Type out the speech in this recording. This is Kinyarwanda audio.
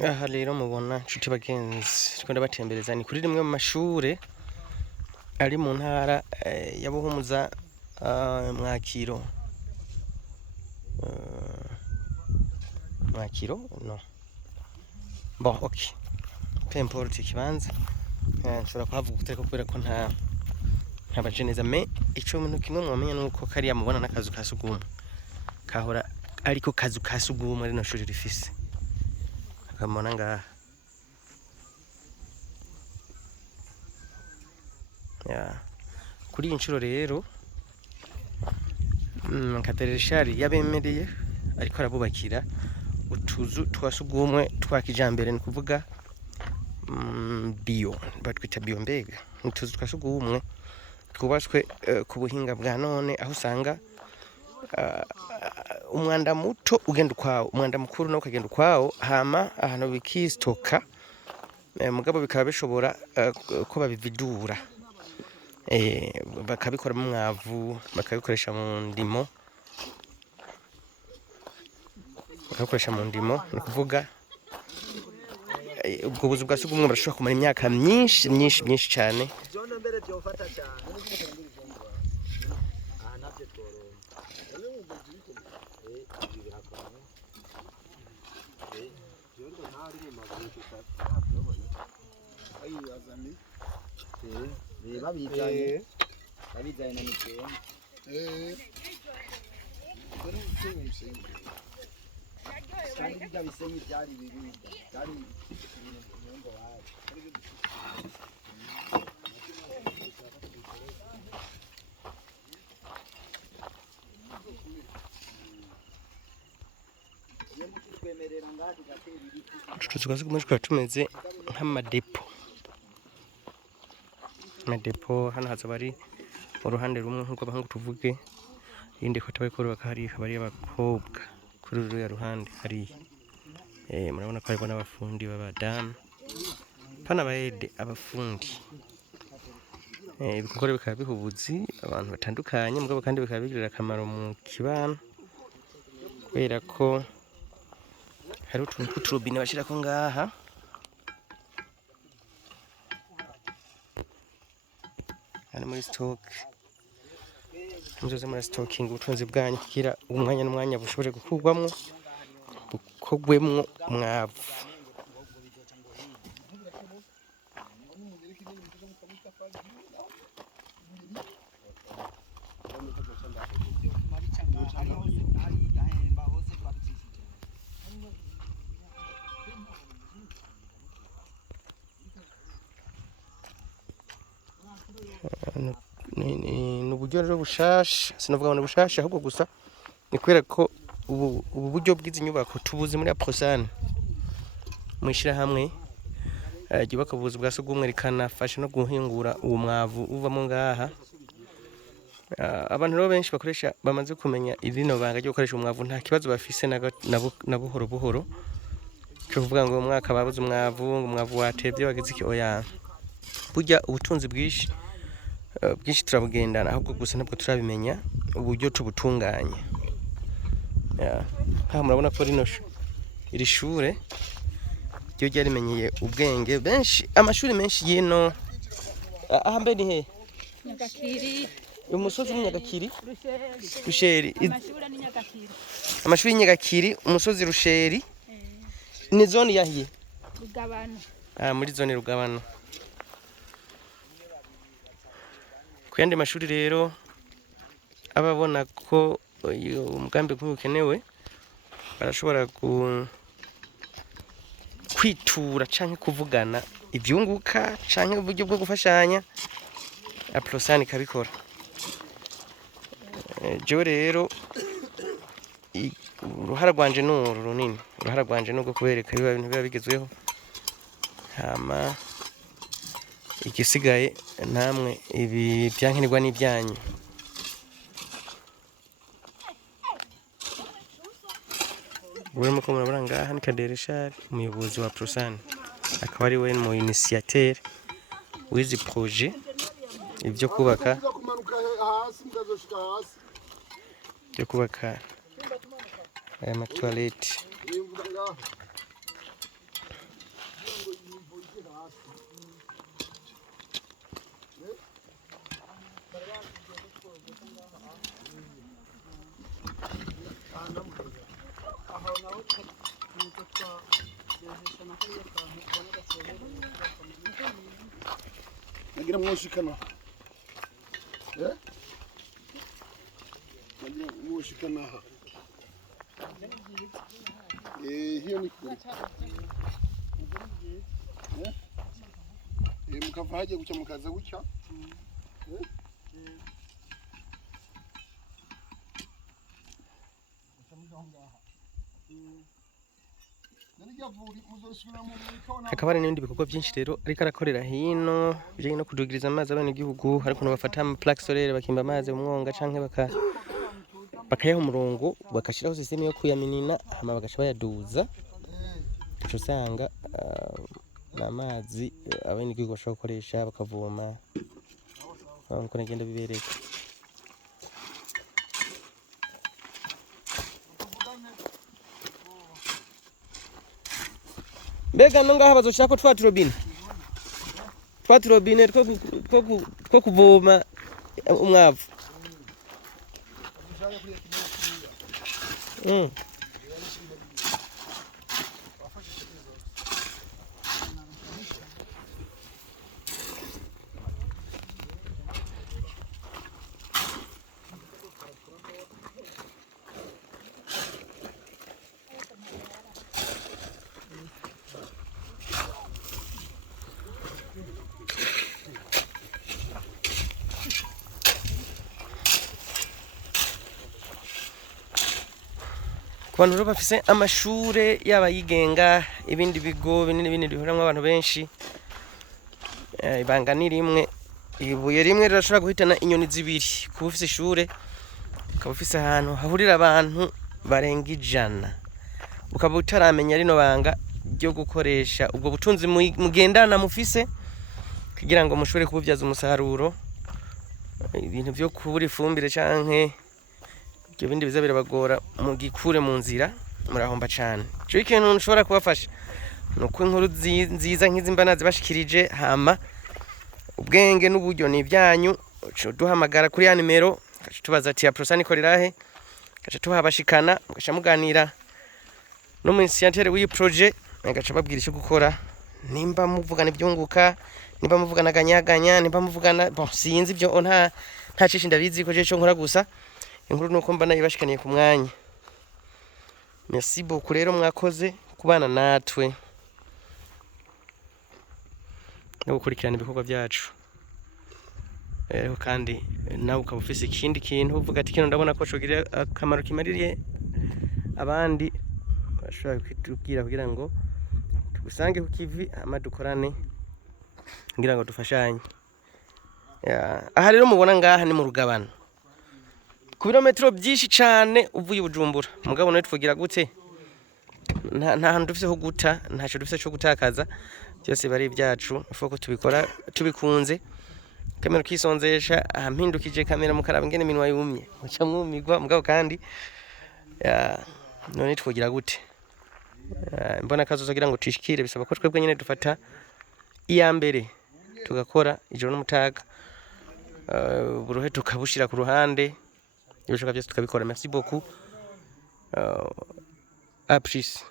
Aha rero mubona nshuti bagenzi twenda batembereza ni kuri rimwe mu mashure ari mu ntara ya Buhumuza Mwakiro no bon okay peu importe ikibanza nshobora kuhavuga utariko kubera ko ntabaje neza me ico muntu kimwe mwamenya nuko kariya mubona n'akazu ka sugumwe kahora ariko kazu ka sugumwe rino shuri rifise akamona ngaha kuri iyi nshuro rero Katereshari yabemereye ariko arabubakira utuzu twa sugumwe twa kijambere ni kuvuga bio batwita bio mbega utuzu twa sugumwe twubatswe ku buhinga bwa none aho usanga umwanda muto ugenda ukwawo umwanda mukuru nawo ukagenda ukwawo hama ahantu bikistoka mugabo bikaba bishobora ko babividura bakabikora mu mwavu bakabikoresha mu ndimo ni kuvuga ubwo buzu bwa sugumwe burashobora kumara imyaka myinshi cyane tuzi ko tumeze nk'amadepo hano hazaba ari uruhande rumwe nk'uko abahungu tuvuge yindi ko tabayikorera hari abari abakobwa kuri ruriya ruhande hari murabona ko harimo n'abafundi b'abadamu pana baede abafundi ibikorwa bikaba bihubuzi abantu batandukanye mugabo kandi bikaba bigirira akamaro mu kibano kubera ko hari utuntu tw'uturobine bashira ko ngaha hano muri stock muzoze muri stocking ubutunzi bwanyu kugira umwanya n'umwanya bushobore gukurwamwo bukogwemwo umwavu ni uburyo rero bushasha sinavuga ngo bushasha ahubwo gusa ni kubera ko ubu buryo bw'izi nyubako tubuzi muri Aprosane mwishira hamwe ryubaka ubuzu bwa sugumwe rikanafasha no guhingura uwo mwavu uvamo ngaha abantu rero benshi bakoresha bamaze kumenya irino banga ryo gukoresha umwavu nta kibazo bafise na buhoro cyo kuvuga ngo umwaka babuze umwavu watevye bagize iki oya burya ubutunzi bwinshi turabugendana ahubwo gusa ntabwo turabimenya uburyo tubutunganye murabona ko iri shure ryo ryarimenyeye ubwenge benshi amashuri menshi yino aha mbe ni he Nyagakiri umusozi w'Inyagakiri Rusheri amashuri y'Inyagakiri umusozi Rusheri ni zone yahiye Rugabano muri zone Rugabano kuyandi mashuri rero ababona ko umugambi ukenewe barashobora kwitura canke kuvugana ivyunguka canke uburyo bwo gufashanya Aprosane kabikora jewe rero uruhara rwanje n'uru runini uruhara rwanje n'ubwo kubereka ibintu biba bigezweho hama igisigaye namwe ibi byankenerwa n'ibyanyu urimo ko murabona ngaha ni Kadereshari umuyobozi wa Aprosane akaba ari we mu initiateur w'izi projet ibyo kubaka aya matoilette nagira mwoshikana nagira mwoshikana hiyo ni kuri mukava haje guca mukaza guca hakaba hari n'ibindi bikorwa byinshi rero ariko arakorera hino bijyanye no kudugiriza amazi abanyagihugu hari ukuntu bafata ama plaque solaire bakimba amazi mu mwonga canke bakayaha umurongo bakashiraho systeme yo kuyaminina hama bagaca bayaduza uco usanga n'amazi abanyagihugu bashobora gukoresha bakavoma nkuko nagenda bibereka. Mbega no ngaha bazoshaka twa turobine two kuvoma umwavu. Abantu rero bafise amashure yaba yigenga ibindi bigo binini bihuramwo abantu benshi ibanga ni rimwe ibuye rimwe rirashobora guhitana inyoni zibiri kuba ufise ishure ukaba ufise ahantu hahurira abantu barenga 100 ukaba utaramenya rino banga ryo gukoresha ubwo butunzi mugendana mufise kugira ngo mushobore kubuvyaza umusaruro ibintu byo kubura ifumbire canke ibindi biza birabagora mu gikure mu nzira murahomba cyane. Cyo ikintu nshobora kubafasha nuko inkuru nziza nk'izimba nazibashikirije hama ubwenge n'uburyo ni ibyanyu duhamagara kuri ya nimero tubaza ati ya Prosani korerahe gaca tuhabashikana gaca muganira no mu initiateur w'iyi projet gaca babwira icyo gukora nimba muvugana ibyunguka nimba muvugana ganyaganya nimba muvugana sinzi ibyo nta cishi ndabizi ko je cyo nkora gusa inkuru nuko mba nayibashikaniye ku mwanya. Merci beaucoup rero mwakoze kubana natwe no gukurikirana ibikorwa byacu kandi nawe ukaba ufise ikindi kintu uvuga ati kino ndabona ko cogira akamaro kimaririye abandi bashobora kwitubwira kugira ngo tugusange ku kivi hama dukorane kugira ngo dufashanye. Aha rero mubona ngaha ni mu Rugabano ku birometero byinshi cyane uvuye Bujumbura mugabo no tvugira gute nta hantu dufise ho guta ntaco dufise cyo gutakaza byose bari ibyacu ufuko tubikora tubikunze kamera kisonzesha ampindukije kamera mukaraba ngene minwa yumye uca mwumigwa mugabo kandi none tvugira gute mbona kazozogira ngo tishikire bisaba ko twebwe nyene dufata iya mbere tugakora ijoro n'umutaga buruhe tukabushira ku ruhande ibishoboka byose tukabikora. Merci beaucoup. À plus.